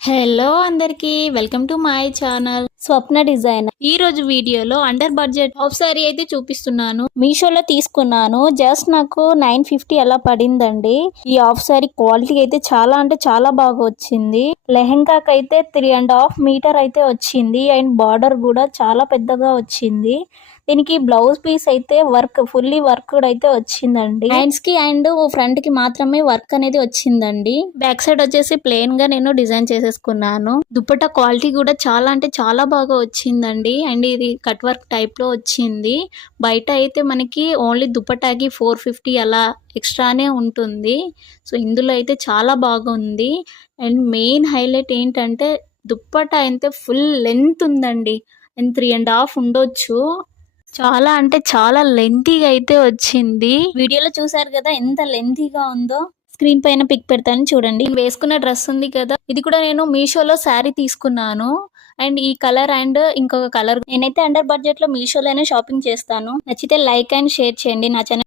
Hello అందరికి welcome to my channel Swapna design. ఈ రోజు వీడియోలో అండర్ బడ్జెట్ హాఫ్ సారీ అయితే చూపిస్తున్నాను. మీషోలో తీసుకున్నాను. జస్ట్ నాకు 950 అలా పడిందండి. ఈ హాఫ్ సారీ క్వాలిటీ అయితే చాలా అంటే చాలా బాగా వచ్చింది. లెహెంగాకి అయితే 3.5 మీటర్ అయితే వచ్చింది. అండ్ బార్డర్ కూడా చాలా పెద్దగా వచ్చింది. దీనికి బ్లౌజ్ పీస్ అయితే ఫుల్లీ వర్క్ అయితే వచ్చిందండి. హ్యాండ్స్ కి అండ్ ఫ్రంట్ కి మాత్రమే వర్క్ అనేది వచ్చిందండి. బ్యాక్ సైడ్ వచ్చేసి ప్లెయిన్ గా నేను డిజైన్ చేసేసుకున్నాను. దుపట్టా క్వాలిటీ కూడా చాలా అంటే చాలా బాగా వచ్చిందండి. అండ్ ఇది కట్ వర్క్ టైప్ లో వచ్చింది. బయట అయితే మనకి ఓన్లీ దుపట్టాకి 450 అలా ఎక్స్ట్రానే ఉంటుంది. సో ఇందులో అయితే చాలా బాగుంది. అండ్ మెయిన్ హైలైట్ ఏంటంటే దుప్పట్టా అయితే ఫుల్ లెంత్ ఉందండి. అండ్ 3.5 ఉండొచ్చు. చాలా అంటే చాలా లెంతీగా అయితే వచ్చింది. వీడియోలో చూసారు కదా ఎంత లెంతీగా ఉందో. స్క్రీన్ పైన పిక్ పెడతాను చూడండి. నేను వేసుకున్న డ్రెస్ ఉంది కదా, ఇది కూడా నేను మీషోలో శారీ తీసుకున్నాను. అండ్ ఈ కలర్ అండ్ ఇంకొక కలర్. నేనైతే అండర్ బడ్జెట్ లో మీషోలోనే షాపింగ్ చేస్తాను. నచ్చితే లైక్ అండ్ షేర్ చేయండి నా ఛానల్.